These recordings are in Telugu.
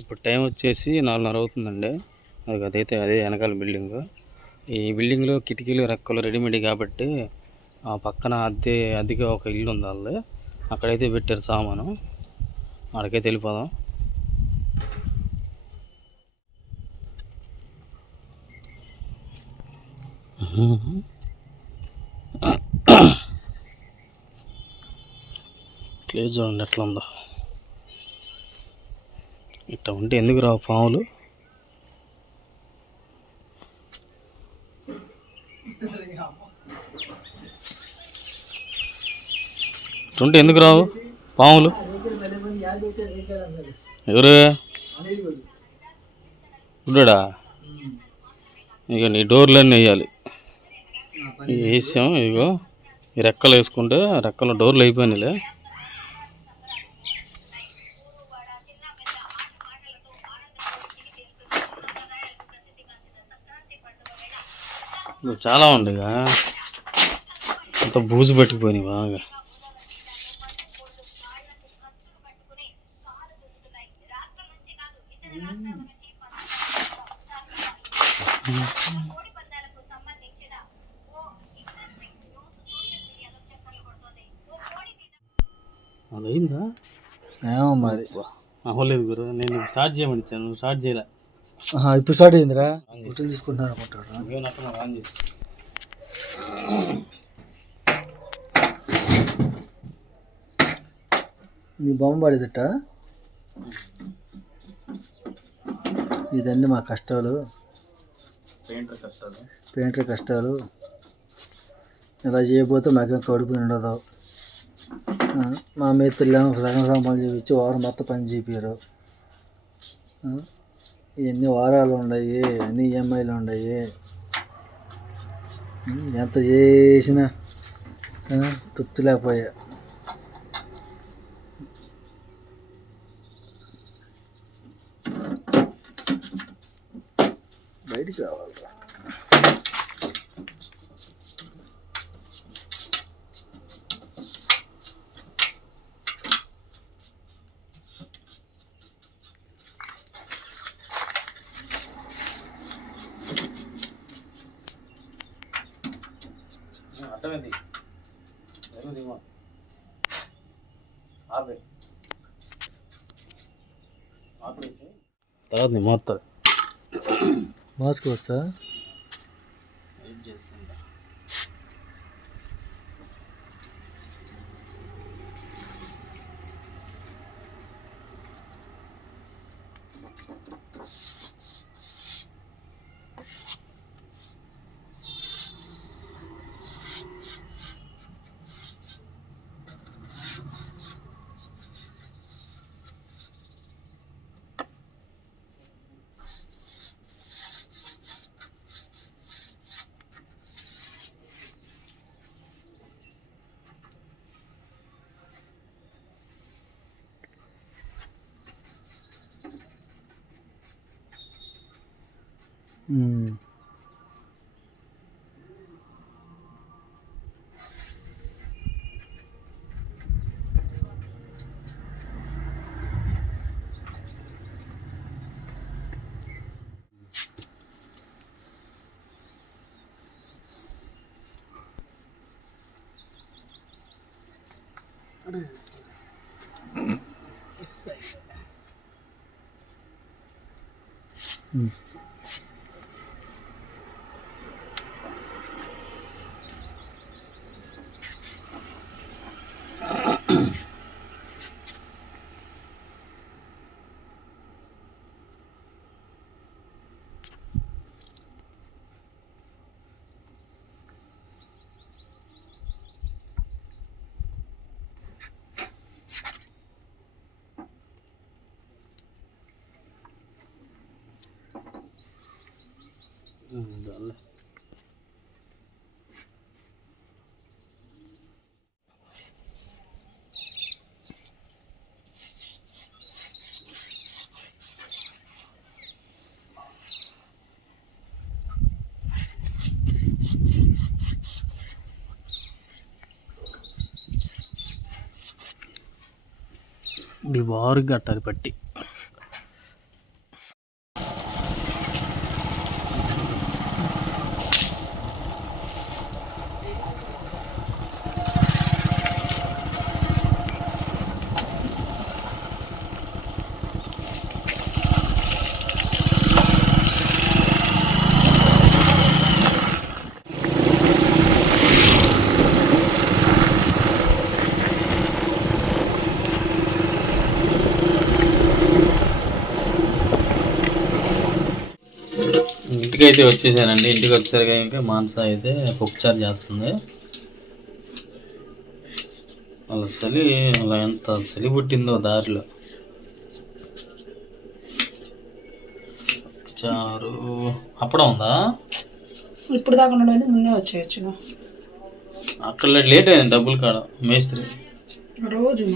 ఇప్పుడు టైం వచ్చేసి నాలుగున్నర అవుతుందండి. అది అదైతే అదే వెనకాల బిల్డింగ్. ఈ బిల్డింగ్లో కిటికీలు రెక్కలు రెడీమేడ్ కాబట్టి ఆ పక్కన అద్దె అద్దెకి ఒక ఇల్లు ఉంది వాళ్ళది అక్కడైతే పెట్టారు సామాను. అక్కడికైతే వెళ్ళిపోదాం. ప్లేస్ చూడండి ఎట్లా ఉందో. ఇట్లా ఉంటే ఎందుకు రావు పాములు? ఇట్లా ఉంటే ఎందుకు రావు పాములు? ఎవరు? ఉండడా ఇక నీ డోర్లన్నీ వేయాలి. వేసాం ఇగో ఈ రెక్కలు వేసుకుంటే రెక్కల డోర్లు అయిపోయినాయిలే. చాలా ఉండగా. అంత బూజు పట్టిపోయినాయి బాగా. అది అయిందా ఏమో మరి. అవ్వలేదు గురు నేను స్టార్ట్ చేయమని ఇచ్చాను నువ్వు స్టార్ట్ చేయలే. ఇప్పుడు స్టార్ట్ అయిందిరా? ఫోటోలు తీసుకుంటున్నారు చేసి. నీ బొమ్మ పడేదట? ఇదన్నీ మా కష్టాలు. పెయింటర్ కష్టాలు. పెయింటర్ కష్టాలు. ఇలా చేయకపోతే మాకేం కడుపు నిండదు. ఆ, మా మిత్రులు ఏమో సగం సగం పని చేయించి వారం మొత్తం పని చేపారు ఎన్ని వారాలు ఉన్నాయి ఎన్ని ఈఎంఐలు ఉన్నాయి ఎంత చేసినా తృప్తి లేకపోయా. బయటికి రావాలిరా. తర్వాత నీ మొత్తం మార్చుకోవచ్చా 嗯。嗯 ఉమ్. ఉమ్. చాలే ఇది ఇంటికి అయితే వచ్చేసానండి. ఇంటికి వచ్చేసరికి ఇంకా మానస అయితే పప్పుచారు చేస్తుంది. అలా చలి అలా ఎంత చలి పుట్టిందో దారిలో. చారు అప్పుడే ఉందా? ఇప్పుడు దాకా ఉండడం అయితే ముందే వచ్చేయచ్చు అక్కడ లేట్ అయింది డబ్బులు కాడ మేస్త్రి. రోజు.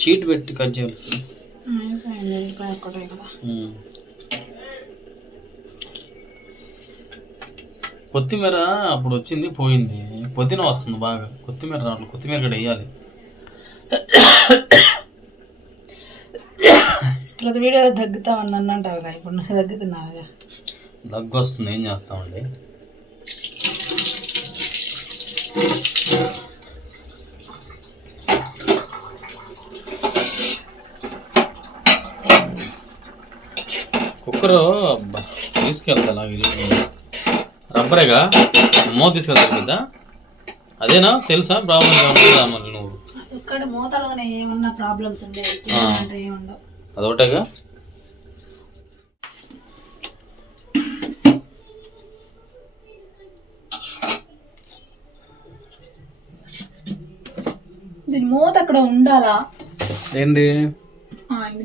షీట్ పెట్టి కట్ చేయాలి. కదా కొత్తిమీర అప్పుడు వచ్చింది పోయింది. పొద్దున వస్తుంది బాగా. కొత్తిమీర రావట్లేదు కొత్తిమీర కూడా వేయాలి. ప్రతి వీడియోలో తగ్గుతామని నన్ను అంటావు కదా ఇప్పుడు తగ్గుతున్నావు దగ్గు వస్తుంది ఏం చేస్తామండి? కుక్కర్ తీసుకెళ్తా అలాగే రబ్బరేగా మో తీసుకెళ్తారు కదా అదేనా? తెలుసా? ప్రాబ్లం ఉంటుందా మరి నువ్వు. ఇక్కడ మూతలోనే ఏమన్నా ప్రాబ్లమ్స్ ఉండే అంటే ఏముండవు అదొకటేగా? దీని మూత అక్కడ ఉండాలా? ఏంటి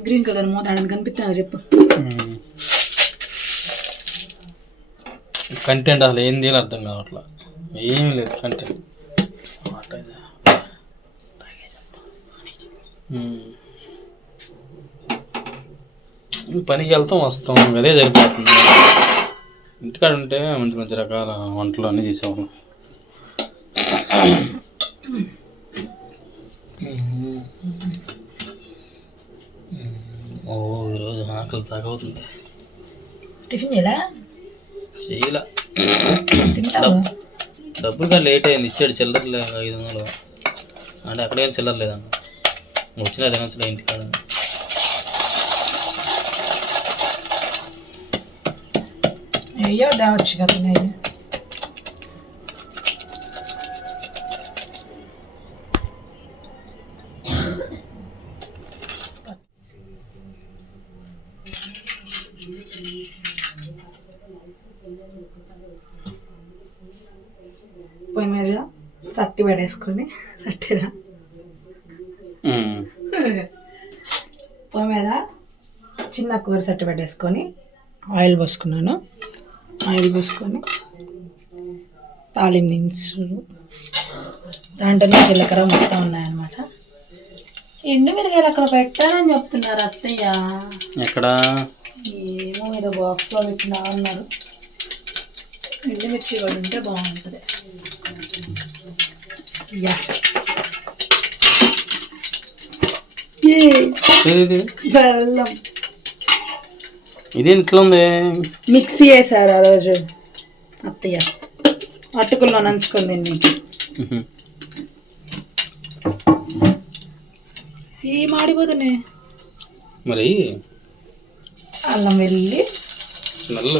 గ్రీన్ కలర్ మూత ఆడని కనిపిస్తా చెప్పు. కంటెంట్ అసలు ఏం చేయాలి అర్థం కావట్లా. ఏం లేదు కంటెంట్ పనికి వెళ్తాం వస్తాం అదే సరిపోతుంది. ఇంటికాడ ఉంటే మంచి మంచి రకాల వంటలు అన్నీ చేసాము ఓ ఈరోజు ఆకలి తగ్గవుతుంది టిఫిన్ చేయలే చేయలే. డబ్బులు కానీ లేట్ అయింది. ఇచ్చాడు చిల్లరలే ఐదు వందలు. అంటే అక్కడేం చిల్లర లేదన్న. వచ్చినా తినొచ్చులే ఇంటికాడ అయ్యో దావచ్చు కదా తినేది పొయ్యి మీద సట్టి పడేసుకొని సట్టిరా. పొయ్యి మీద చిన్న కూర సట్టి పెట్టేసుకొని ఆయిల్ పోసుకున్నాను. ఆయిల్ పోసుకొని తాలింపు దినుసులు. దాంట్లోనే జీలకర్ర మొత్తం ఉన్నాయన్నమాట. ఎండు మిరగాయలు అక్కడ పెట్టానని చెప్తున్నారు అత్తయ్య. ఎక్కడ? ఏమో ఏదో బాక్స్లో పెట్టినా అన్నారు. ఎండుమిర్చి కూడా ఉంటే బాగుంటుంది. బెల్లం ఇది ఇంట్లో ఉంది మిక్సీ వేసారు ఆ రోజు. అత్తయ్య. అటుకుల్లో ఉహు. ఈ మాడిపోతున్నాయి మరి అల్లం స్మెల్.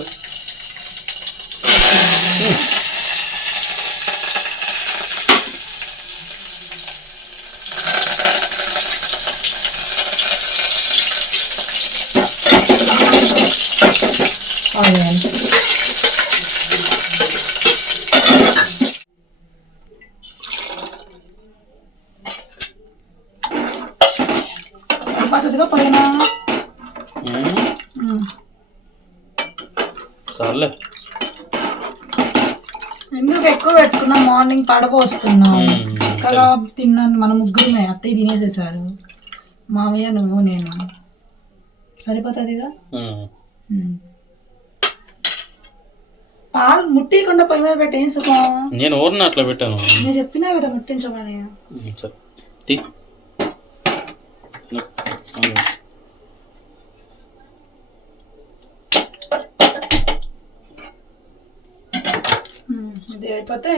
ఆనియన్స్ పద్ధతిగా పోయినా చాలే ఎందుకు ఎక్కువ పెట్టుకున్నా? మార్నింగ్ పడపోస్తున్నాం. చక్కగా తిన్నాను. మన ముగ్గురమే. అత్తయ్య తినేసేసారు. మామయ్య నువ్వు నేను. సరిపోతుందిగా. పాలు ముట్టికుండా పొయ్యి మీద పెట్టి ఏం సుఖం? నేను ఊరిని అట్లా పెట్టాను. నేను చెప్పినా కదా ముట్టించమని. సరే. తీ. ఇది అయిపోతే